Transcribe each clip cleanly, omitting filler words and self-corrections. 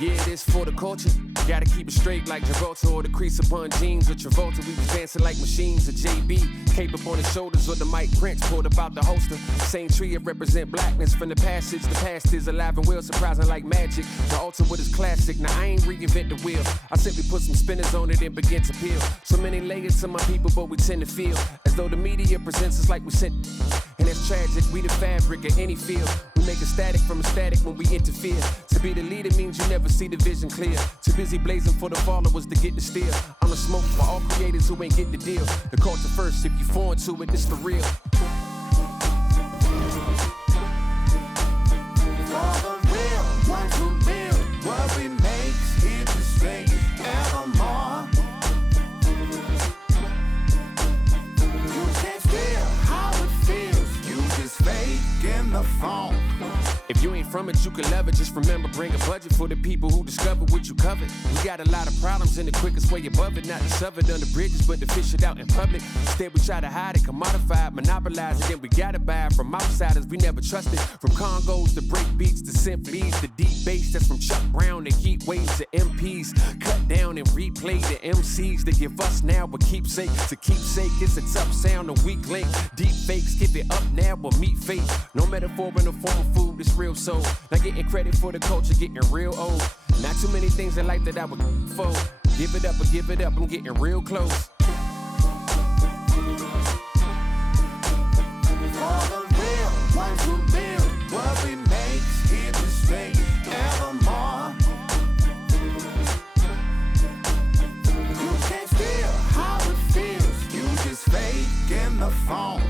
Yeah, it is for the culture. Gotta keep it straight like Gibraltar or the crease upon jeans. With Travolta, we was dancing like machines. Or JB, cape up on his shoulders, or the Mike Prince pulled about the holster. Same tree, it represent blackness from the passage. The past is alive and well, surprising like magic. The altar with his classic. Now I ain't reinvent the wheel. I simply put some spinners on it and begin to peel. So many layers to my people, but we tend to feel as though the media presents us like we sent. And that's tragic. We the fabric of any field. We make a static from a static when we interfere. To be the leader means you never see the vision clear. Too busy blazing for the followers to get the steal. I'm the smoke for all creators who ain't get the deal. The culture first, if you foreign to it, it's for real. It's all the real ones who build what we make's here to stay evermore. You can't steal how it feels. You just fake in the phone. If you ain't from it, you can love it. Just remember, bring a budget for the people who discover what you covered. We got a lot of problems, and the quickest way above it, not to shove it under bridges, but to fish it out in public. Instead, we try to hide it, commodify it, monopolize it, then we gotta buy it from outsiders we never trusted. From Congos to break beats to symphonies to deep bass, that's from Chuck Brown to heat waves to MPs. Cut down and replay the MCs that give us now, but keepsake to keepsake. It's a tough sound, a weak link. Deep fakes, give it up now, or meet fate. No metaphor in the form of food, it's real soul. Not getting credit for the culture, getting real old. Not too many things in life that I would fold. Give it up or give it up, I'm getting real close. All the real ones who build what we make's here to stay evermore. You can't steal how it feels. You just fake in the phone.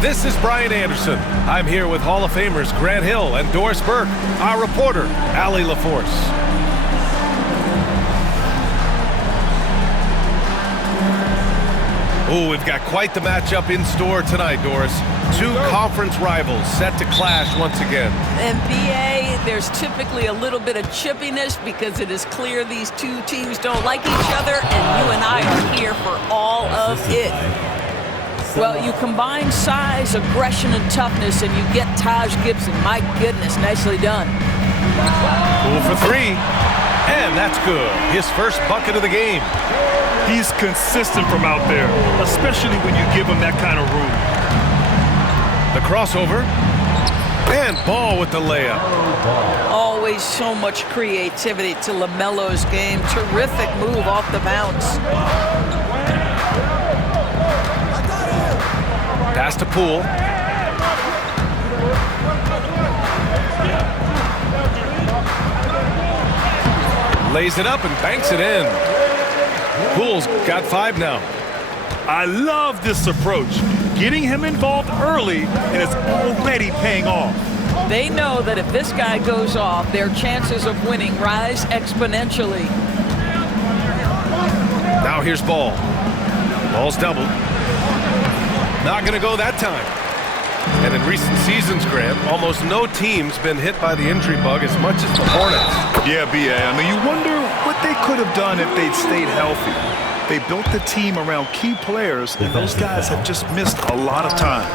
This is Brian Anderson. I'm here with Hall of Famers Grant Hill and Doris Burke, our reporter, Allie LaForce. Oh, we've got quite the matchup in store tonight, Doris. Two conference rivals set to clash once again. NBA, there's typically a little bit of chippiness because it is clear these two teams don't like each other, and you and I are here for all of it. Well, you combine size, aggression, and toughness, and you get Taj Gibson. My goodness, nicely done. Cool for three, and that's good. His first bucket of the game. He's consistent from out there, especially when you give him that kind of room. The crossover, and Ball with the layup. Always so much creativity to LaMelo's game. Terrific move off the bounce. Pass to Poole. Lays it up and banks it in. Poole's got 5 now. I love this approach. Getting him involved early, and it's already paying off. They know that if this guy goes off, their chances of winning rise exponentially. Now here's Ball. Ball's doubled. Not going to go that time. And in recent seasons, Grant, almost no team's been hit by the injury bug as much as the Hornets. Yeah, B.A. I mean, you wonder what they could have done if they'd stayed healthy. They built the team around key players, and those guys have just missed a lot of time.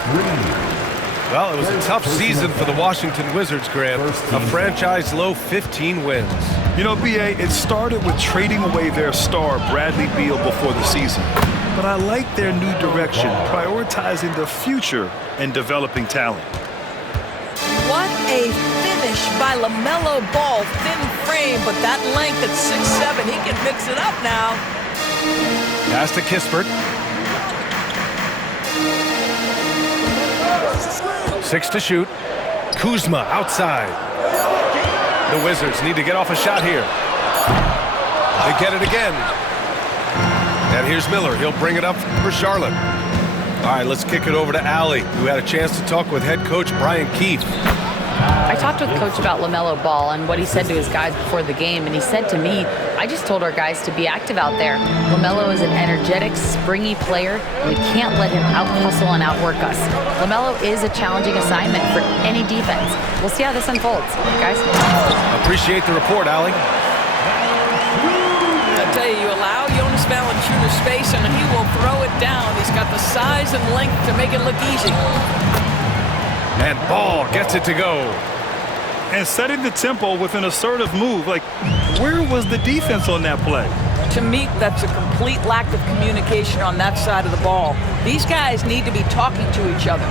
Well, it was a tough season for the Washington Wizards, Grant. A franchise-low 15 wins. You know, B.A., it started with trading away their star, Bradley Beal, before the season. But I like their new direction, prioritizing the future and developing talent. What a finish by LaMelo Ball. Thin frame, but that length at 6'7", he can mix it up now. Pass to Kispert. 6 to shoot. Kuzma outside. The Wizards need to get off a shot here. They get it again. And here's Miller. He'll bring it up for Charlotte. All right, let's kick it over to Allie, who had a chance to talk with head coach Brian Keefe. I talked with Coach about LaMelo Ball and what he said to his guys before the game, and he said to me, I just told our guys to be active out there. LaMelo is an energetic, springy player, and we can't let him out-hustle and outwork us. LaMelo is a challenging assignment for any defense. We'll see how this unfolds, guys. Appreciate the report, Allie. tell you, you allow Jonas Valanciunas space and he will throw it down. He's got the size and length to make it look easy. And Ball gets it to go. And setting the tempo with an assertive move. Like, where was the defense on that play? To me, that's a complete lack of communication on that side of the ball. These guys need to be talking to each other.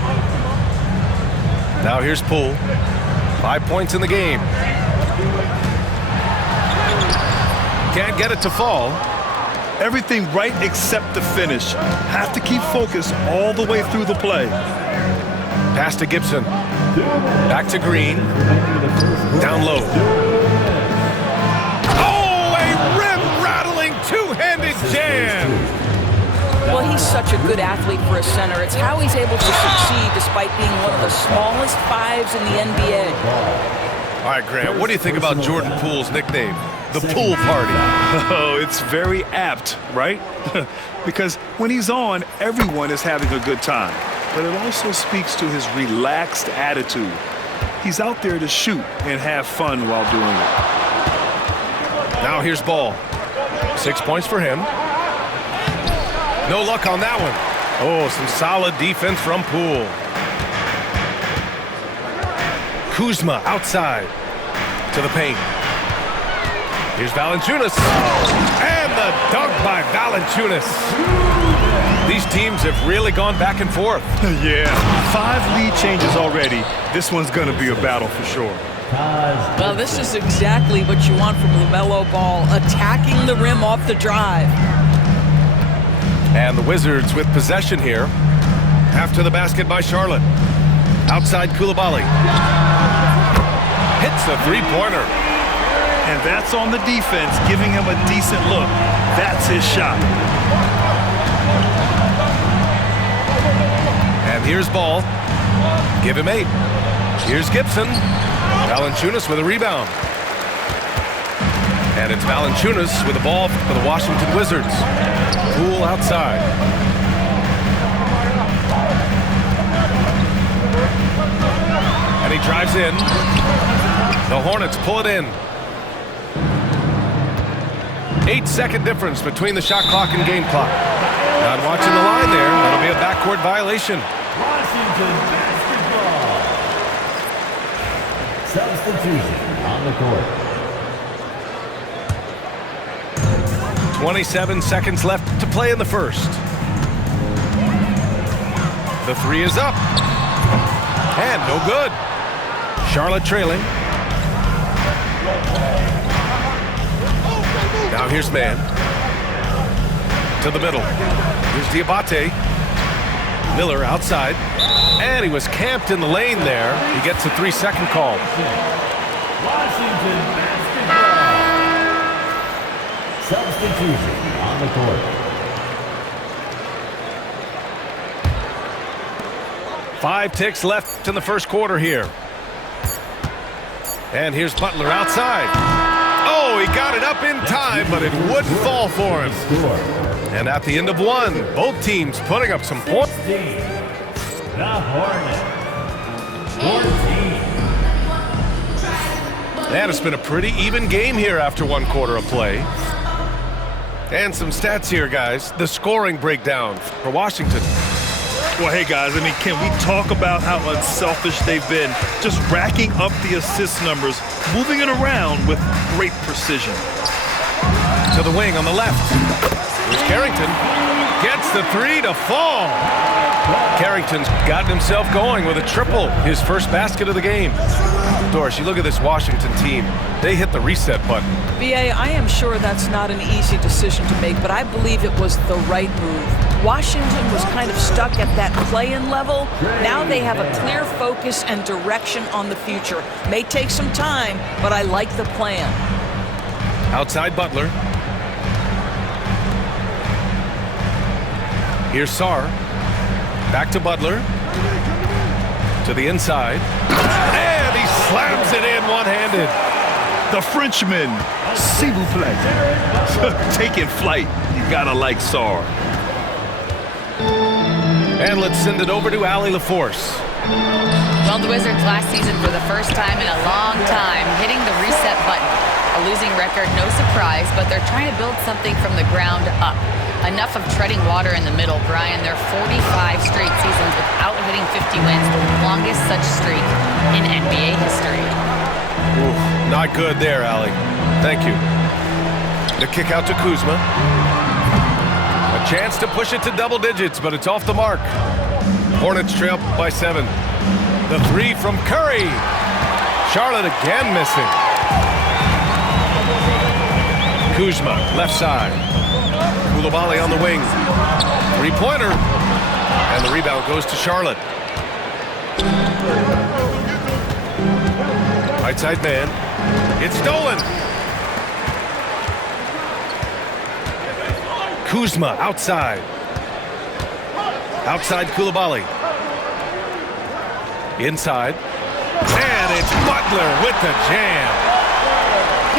Now here's Poole. 5 points in the game. Can't get it to fall. Everything right except the finish. Have to keep focus all the way through the play. Pass to Gibson. Back to Green. Down low. Oh, a rim-rattling two-handed jam. Well, he's such a good athlete for a center. It's how he's able to succeed despite being one of the smallest fives in the NBA. All right, Grant, what do you think about Jordan Poole's nickname? The Pool Party. Oh, it's very apt, right? Because when he's on, everyone is having a good time. But it also speaks to his relaxed attitude. He's out there to shoot and have fun while doing it. Now here's Ball. 6 points for him. No luck on that one. Oh, some solid defense from Poole. Kuzma outside to the paint. Here's Valanciunas. And the dunk by Valanciunas. These teams have really gone back and forth. Yeah, 5 lead changes already. This one's going to be a battle for sure. Well, this is exactly what you want from LaMelo Ball, attacking the rim off the drive. And the Wizards with possession here. After the basket by Charlotte. Outside Coulibaly. Hits the three-pointer. And that's on the defense, giving him a decent look. That's his shot. And here's Ball. Give him 8. Here's Gibson. Valanciunas with a rebound. And it's Valanciunas with the ball for the Washington Wizards. Poole outside. And he drives in. The Hornets pull it in. 8-second difference between the shot clock and game clock. Not watching the line there. That'll be a backcourt violation. Washington basketball. Substitution on the court. 27 seconds left to play in the first. The three is up. And no good. Charlotte trailing. Now here's Mann. To the middle. Here's Diabate. Miller outside. And he was camped in the lane there. He gets a 3-second call. Washington basketball. Substitution on the court. 5 ticks left in the first quarter here. And here's Butler outside. Oh, he got it up in time, but it wouldn't fall for him. And at the end of one, both teams putting up some points. The Hornets. 14. And it's been a pretty even game here after one quarter of play. And some stats here, guys. The scoring breakdown for Washington. Well, hey, guys, I mean, can we talk about how unselfish they've been? Just racking up the assist numbers, moving it around with great precision. To the wing on the left. Here's Carrington. Gets the three to fall. Carrington's gotten himself going with a triple, his first basket of the game. Doris, you look at this Washington team. They hit the reset button. B.A., I am sure that's not an easy decision to make, but I believe it was the right move. Washington was kind of stuck at that play-in level. Now they have a clear focus and direction on the future. May take some time, but I like the plan. Outside Butler. Here's Sarr. Back to Butler. To the inside. And he slams it in one-handed. The Frenchman, s'il vous plaît. Taking flight. You gotta like Sarr. And let's send it over to Allie LaForce. Well, the Wizards last season for the first time in a long time hitting the reset button. A losing record, no surprise, but they're trying to build something from the ground up. Enough of treading water in the middle, Brian. They're 45 straight seasons without hitting 50 wins, the longest such streak in NBA history. Ooh, not good there, Allie. Thank you. The kick out to Kuzma. A chance to push it to double digits, but it's off the mark. Hornets trail by 7. The three from Curry. Charlotte again missing. Kuzma, left side. Coulibaly on the wing. Three-pointer. And the rebound goes to Charlotte. Right side man. It's stolen. Kuzma outside. Outside Coulibaly. Inside. And it's Butler with the jam.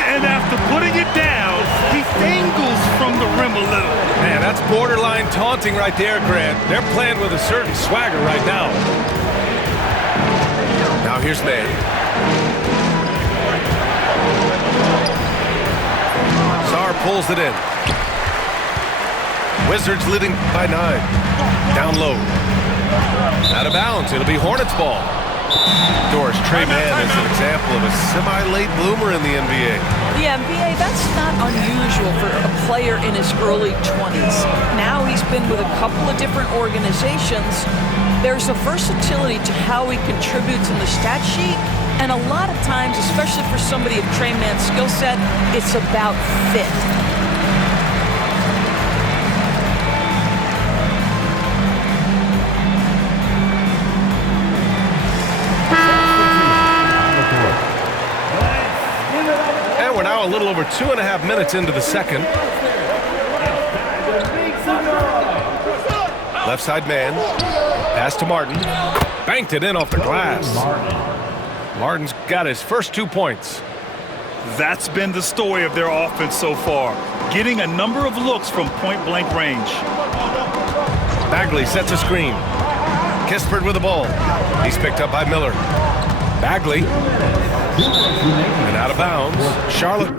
And after putting it down, he angles from the rim a little. Man, that's borderline taunting right there, Grant. They're playing with a certain swagger right now. Now here's man. Sarr pulls it in. Wizards leading by 9. Down low. Out of bounds. It'll be Hornets ball. Doris, Trey Mann is an example of a semi-late bloomer in the NBA. The NBA, that's not unusual for a player in his early 20s. Now he's been with a couple of different organizations. There's a versatility to how he contributes in the stat sheet, and a lot of times, especially for somebody of Trey Mann's skill set, it's about fit. And we're now a little over 2.5 minutes into the second. Left side man. Pass to Martin. Banked it in off the glass. Martin's got his first 2 points. That's been the story of their offense so far, getting a number of looks from point-blank range. Bagley sets a screen. Kispert with the ball. He's picked up by Miller. Bagley. And out of bounds. Charlotte.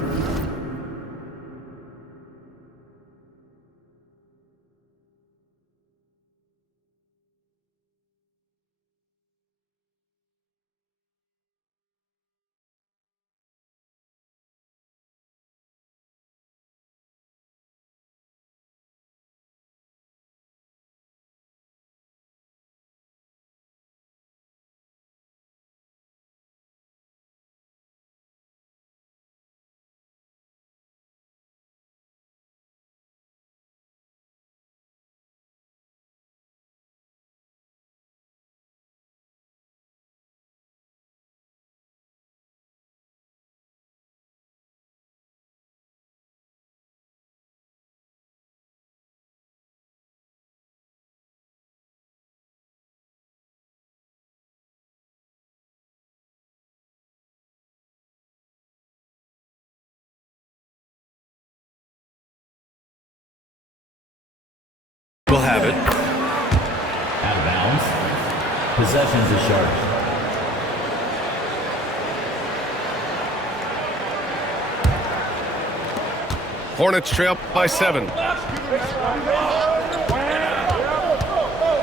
Will have it. Out of bounds. Possession to Charlotte. Hornets trail by 7.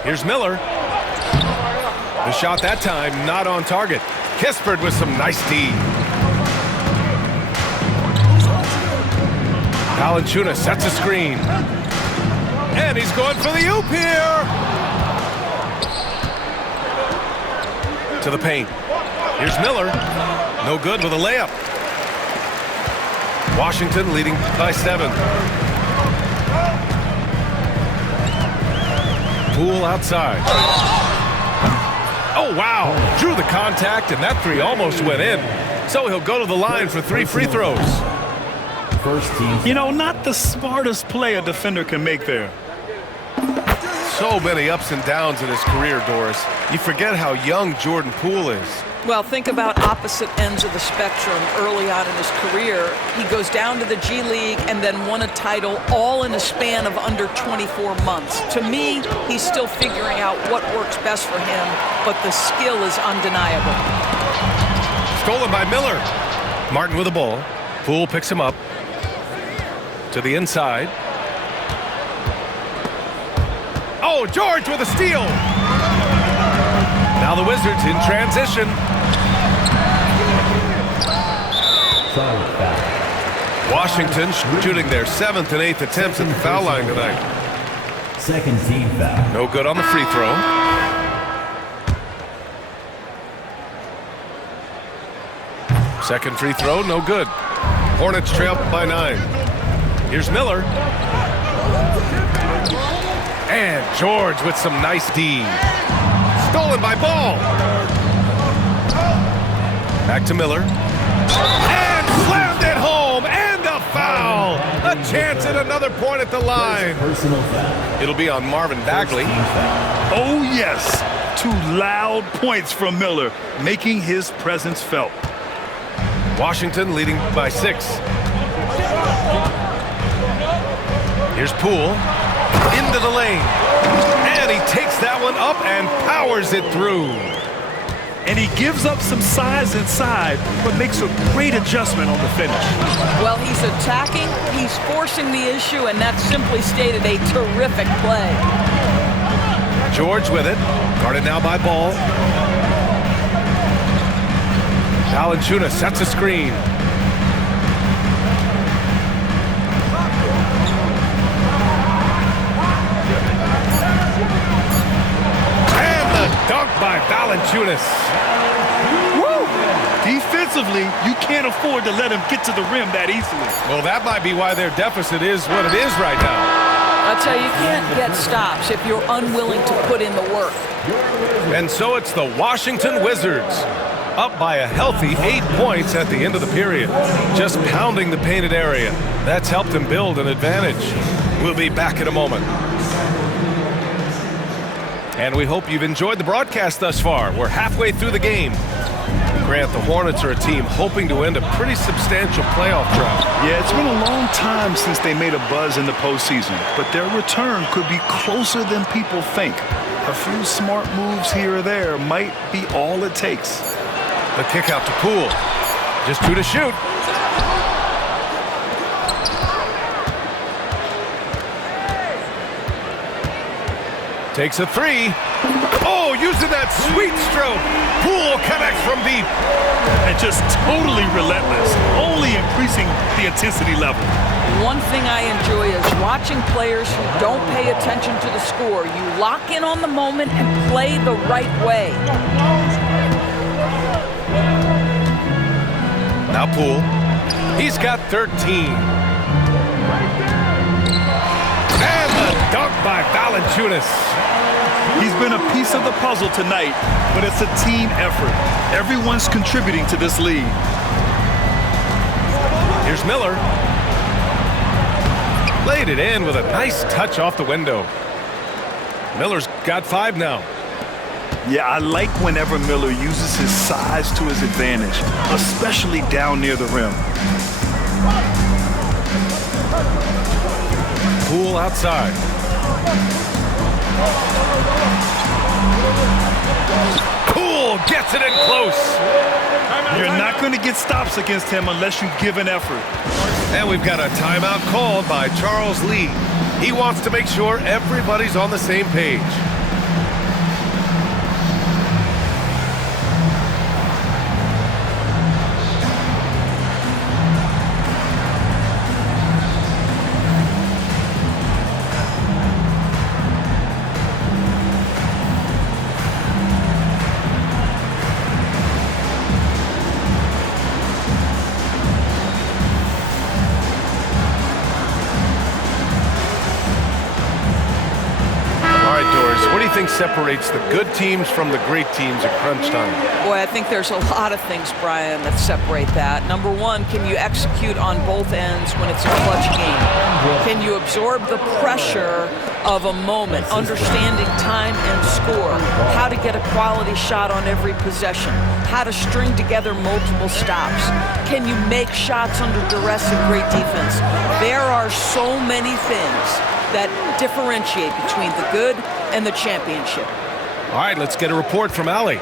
Here's Miller. The shot that time not on target. Kispert with some nice D. Valanciunas sets a screen. And he's going for the oop here. To the paint. Here's Miller. No good with a layup. Washington leading by 7. Poole outside. Oh, wow. Drew the contact, and that three almost went in. So he'll go to the line for 3 free throws. First team. You know, not the smartest play a defender can make there. So many ups and downs in his career, Doris. You forget how young Jordan Poole is. Well, think about opposite ends of the spectrum early on in his career. He goes down to the G League and then won a title all in a span of under 24 months. To me, he's still figuring out what works best for him, but the skill is undeniable. Stolen by Miller. Martin with the ball. Poole picks him up to the inside. Oh, George with a steal. Now the Wizards in transition. Washington shooting their 7th and 8th attempts at the foul line tonight. Second team foul. No good on the free throw. Second free throw, no good. Hornets trail by 9. Here's Miller. And George with some nice D. Stolen by Ball. Back to Miller. And slammed it home. And a foul. A chance at another point at the line. Personal foul. It'll be on Marvin Bagley. Oh, yes. 2 loud points from Miller, making his presence felt. Washington leading by 6. Here's Poole. Into the lane. And he takes that one up and powers it through. And he gives up some size inside, but makes a great adjustment on the finish. Well, he's attacking, he's forcing the issue, and that's simply stated a terrific play. George with it. Guarded now by Ball. Valanciunas sets a screen. And the dunk by Valanciunas. Woo! Defensively, you can't afford to let him get to the rim that easily. Well, that might be why their deficit is what it is right now. I tell you, you can't get stops if you're unwilling to put in the work. And so it's the Washington Wizards, up by a healthy 8 points at the end of the period. Just pounding the painted area. That's helped them build an advantage. We'll be back in a moment. And we hope you've enjoyed the broadcast thus far. We're halfway through the game. Grant, the Hornets are a team hoping to end a pretty substantial playoff drought. Yeah, it's been a long time since they made a buzz in the postseason, but their return could be closer than people think. A few smart moves here or there might be all it takes. The kick out to Poole. Just 2 to shoot. Takes a 3. Oh, using that sweet stroke. Poole connects from deep. And just totally relentless, only increasing the intensity level. One thing I enjoy is watching players who don't pay attention to the score. You lock in on the moment and play the right way. Now Poole. He's got 13. And the dunk by Valanciunas. He's been a piece of the puzzle tonight, but it's a team effort. Everyone's contributing to this lead. Here's Miller. Laid it in with a nice touch off the window. Miller's got 5 now. Yeah, I like whenever Miller uses his size to his advantage, especially down near the rim. Poole outside. Poole gets it in close. You're not going to get stops against him unless you give an effort. And we've got a timeout called by Charles Lee. He wants to make sure everybody's on the same page. Separates the good teams from the great teams at crunch time? Boy, I think there's a lot of things, Brian, that separate that. Number one, can you execute on both ends when it's a clutch game? Can you absorb the pressure of a moment, understanding time and score, how to get a quality shot on every possession, how to string together multiple stops? Can you make shots under duress and great defense? There are so many things that differentiate between the good and the championship. All right, let's get a report from Allie.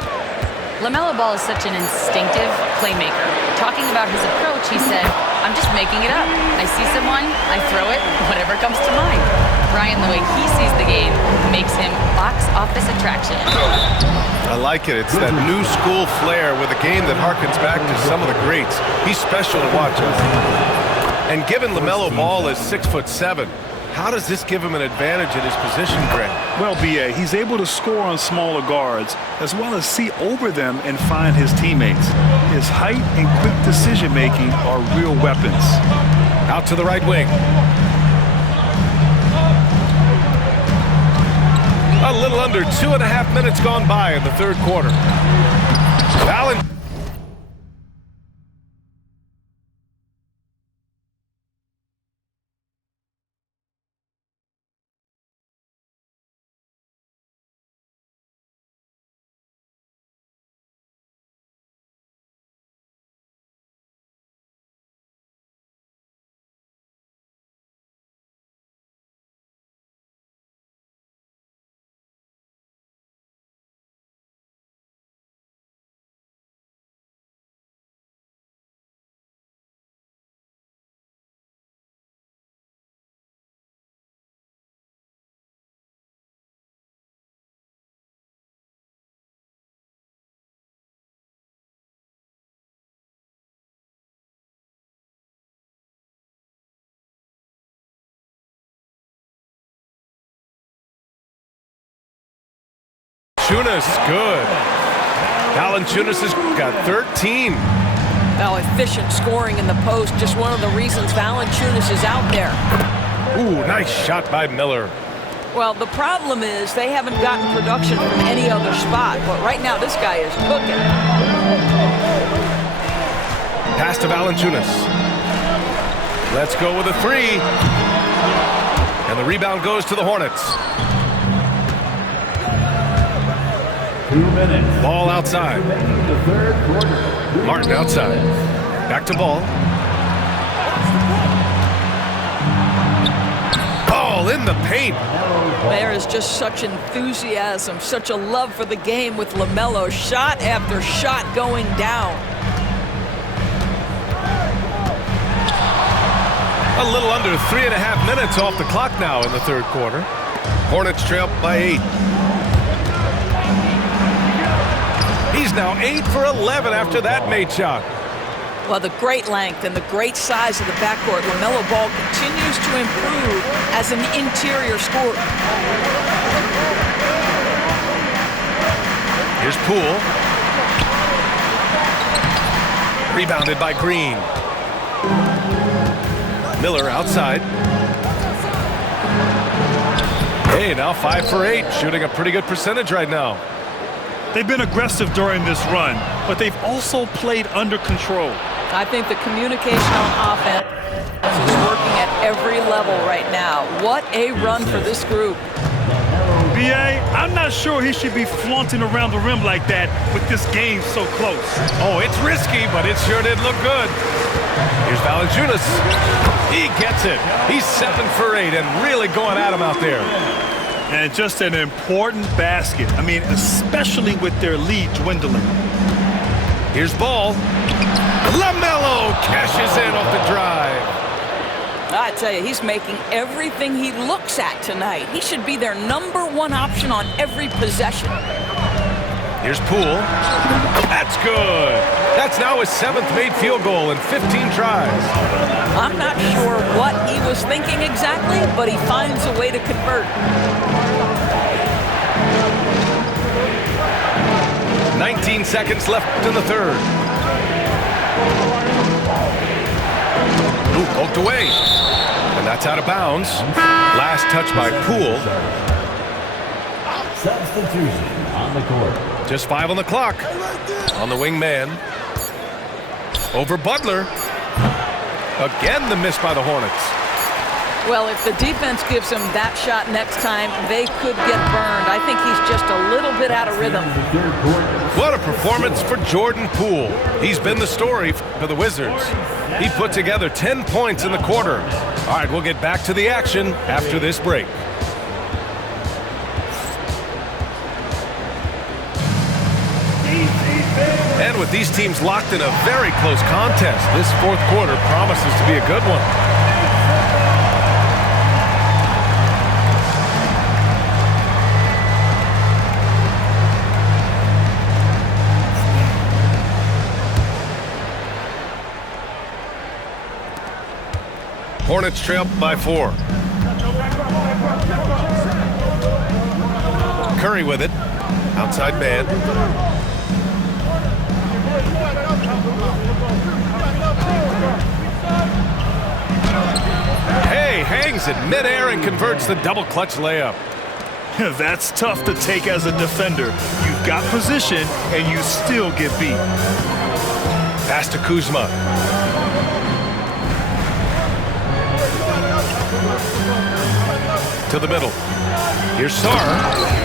LaMelo Ball is such an instinctive playmaker. Talking about his approach, he said, I'm just making it up. I see someone, I throw it, whatever comes to mind. Brian, the way he sees the game makes him box office attraction. I like it. It's that new school flair with a game that harkens back to some of the greats. He's special to watch. And given LaMelo Ball is 6'7", how does this give him an advantage in his position, Greg? Well, B.A., he's able to score on smaller guards as well as see over them and find his teammates. His height and quick decision-making are real weapons. Out to the right wing. A little under 2.5 minutes gone by in the third quarter. Valanciunas, good. Valanciunas has got 13. Now, efficient scoring in the post, just one of the reasons Valanciunas is out there. Ooh, nice shot by Miller. Well, the problem is they haven't gotten production from any other spot, but right now this guy is cooking. Pass to Valanciunas. Let's go with a three. And the rebound goes to the Hornets. 2 minutes. Ball outside. The third quarter. Martin outside. Back to Ball. Ball in the paint. There is just such enthusiasm, such a love for the game with LaMelo. Shot after shot going down. A little under 3.5 minutes off the clock now in the third quarter. Hornets trail by 8. He's now 8 for 11 after that made shot. Well, the great length and the great size of the backcourt, LaMelo Ball continues to improve as an interior scorer. Here's Poole. Rebounded by Green. Miller outside. Hey, now 5 for 8, shooting a pretty good percentage right now. They've been aggressive during this run, but they've also played under control. I think the communication on offense is working at every level right now. What a run for this group. B.A., I'm not sure he should be flaunting around the rim like that with this game so close. Oh, it's risky, but it sure did look good. Here's Valanciunas. He gets it. He's 7 for 8 and really going at him out there. And just an important basket. I mean, especially with their lead dwindling. Here's Ball. LaMelo cashes in off the drive. I tell you, he's making everything he looks at tonight. He should be their #1 option on every possession. Here's Poole. That's good. That's now his 7th made field goal in 15 tries. I'm not sure what he was thinking exactly, but he finds a way to convert. 19 seconds left in the third. Ooh, poked away. And that's out of bounds. Last touch by Poole. Substitution on the court. Just 5 on the clock. On the wing man. Over Butler. Again, the miss by the Hornets. Well, if the defense gives him that shot next time, they could get burned. I think he's just a little bit out of rhythm. What a performance for Jordan Poole. He's been the story for the Wizards. He put together 10 points in the quarter. All right, we'll get back to the action after this break. And with these teams locked in a very close contest, this fourth quarter promises to be a good one. Hornets trail by 4. Curry with it. Outside man. Hey, hangs in midair and converts the double clutch layup. That's tough to take as a defender. You've got position and you still get beat. Pass to Kuzma. To the middle. Here's Sarr.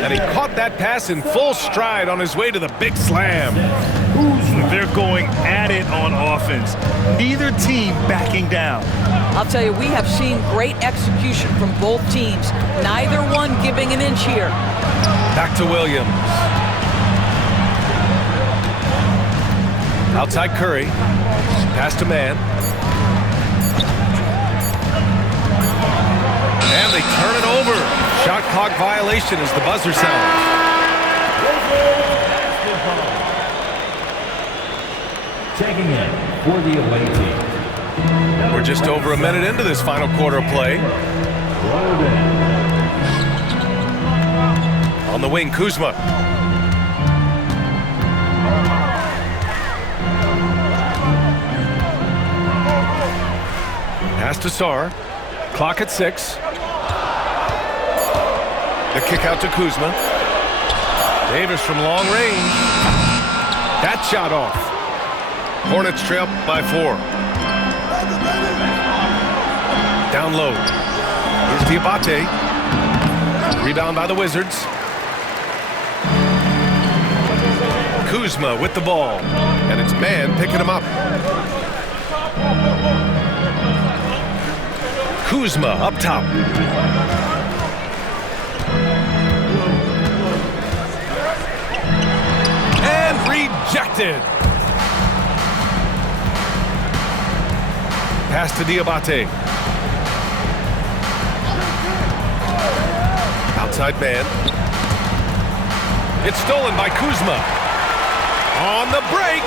And he caught that pass in full stride on his way to the big slam. They're going at it on offense. Neither team backing down. I'll tell you, we have seen great execution from both teams. Neither one giving an inch here. Back to Williams. Outside Curry. Pass to man. And they turn it over. Shot clock violation as the buzzer sounds. Checking in for the away team. We're just over a minute into this final quarter of play. On the wing, Kuzma. Pass to Sarr. Clock at 6. The kick out to Kuzma. Davis from long range. That shot off. Hornets trail by 4. Down low. Here's Diabate. Rebound by the Wizards. Kuzma with the ball. And it's man picking him up. Kuzma up top. And rejected. Pass to Diabate. Outside man. It's stolen by Kuzma. On the break.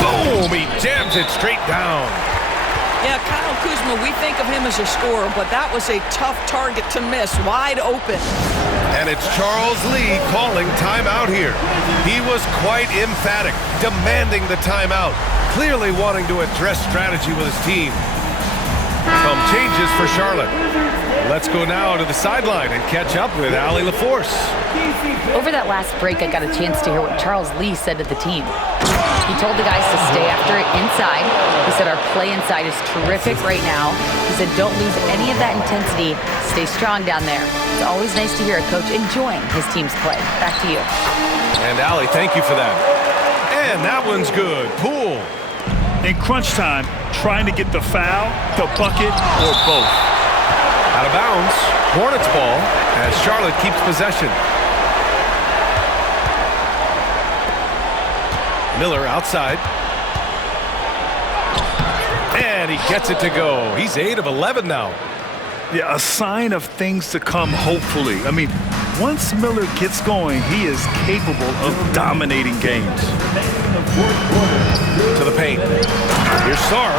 Boom! He jams it straight down. Yeah, Kyle Kuzma, we think of him as a scorer, but that was a tough target to miss, wide open. And it's Charles Lee calling timeout here. He was quite emphatic, demanding the timeout, clearly wanting to address strategy with his team. Some changes for Charlotte. Let's go now to the sideline and catch up with Allie LaForce. Over that last break, I got a chance to hear what Charles Lee said to the team. He told the guys to stay after it inside. He said our play inside is terrific right now. He said don't lose any of that intensity. Stay strong down there. It's always nice to hear a coach enjoying his team's play. Back to you. And Allie, thank you for that. And that one's good. Poole. In crunch time, trying to get the foul, the bucket, or both. Out of bounds. Hornets ball as Charlotte keeps possession. Miller outside. And he gets it to go. He's 8 of 11 now. Yeah, a sign of things to come, hopefully. I mean, once Miller gets going, he is capable of dominating games. To the paint. Here's Sarr.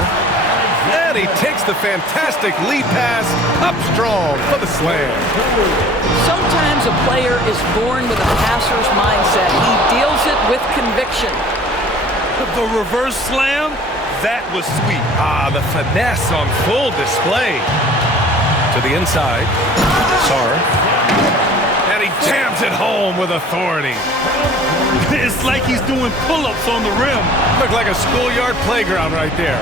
And he takes the fantastic lead pass up strong for the slam. Sometimes a player is born with a passer's mindset. He deals it with conviction. The reverse slam, that was sweet. Ah, the finesse on full display. To the inside. Sarr. And he jams it home with authority. It's like he's doing pull-ups on the rim. Looked like a schoolyard playground right there.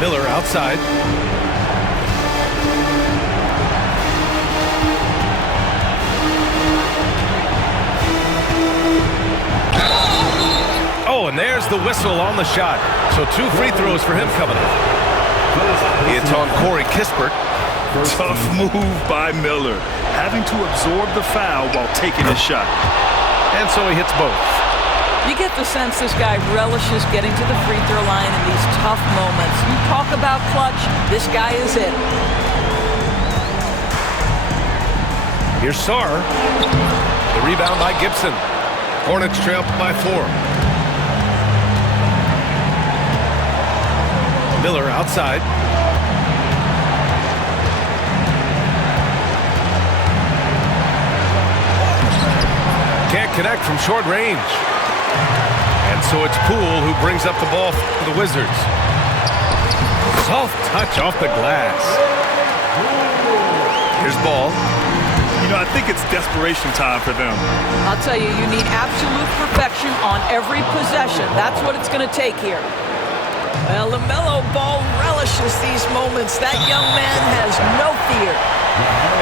Miller outside. Oh, and there's the whistle on the shot. So 2 free throws for him coming up. It's on Corey Kispert. Tough move by Miller, having to absorb the foul while taking his shot. And so he hits both. You get the sense this guy relishes getting to the free throw line in these tough moments. You talk about clutch, this guy is it. Here's Sarr. The rebound by Gibson. Hornets trail by 4. Miller outside. Can't connect from short range. And so it's Poole who brings up the ball for the Wizards. Soft touch off the glass. Here's Ball. You know, I think it's desperation time for them. I'll tell you, you need absolute perfection on every possession. That's what it's going to take here. Well, LaMelo Ball relishes these moments. That young man has no fear.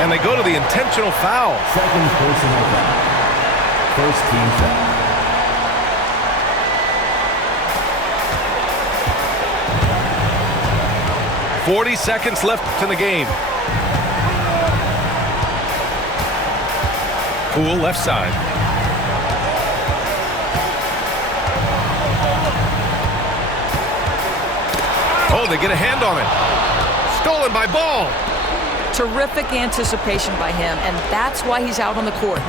And they go to the intentional foul. Second personal foul. First team foul. .40 seconds left in the game. Poole left side. Oh, they get a hand on it. Stolen by Ball. Terrific anticipation by him, and that's why he's out on the court.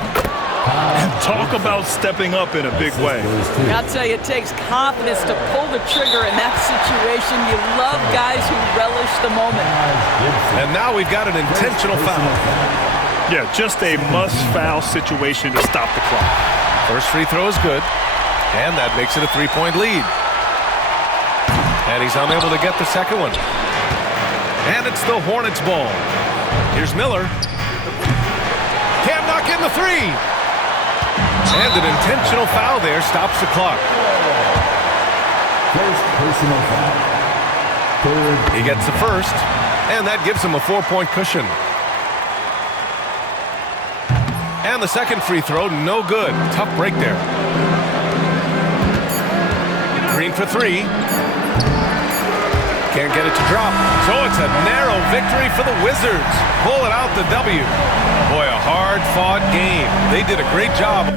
And talk about stepping up in a big way. I'll tell you, it takes confidence to pull the trigger in that situation. You love guys who relish the moment. And now we've got an intentional foul. Yeah, just a must-foul situation to stop the clock. First free throw is good, and that makes it a 3-point lead. And he's unable to get the second one. And it's the Hornets' ball. Here's Miller. Can't knock in the three. And an intentional foul there stops the clock. First personal foul. Third. He gets the first, and that gives him a 4-point cushion. And the second free throw, no good. Tough break there. Green for 3. Can't get it to drop. So it's a narrow victory for the Wizards. Pulling out the W. Boy, a hard-fought game. They did a great job.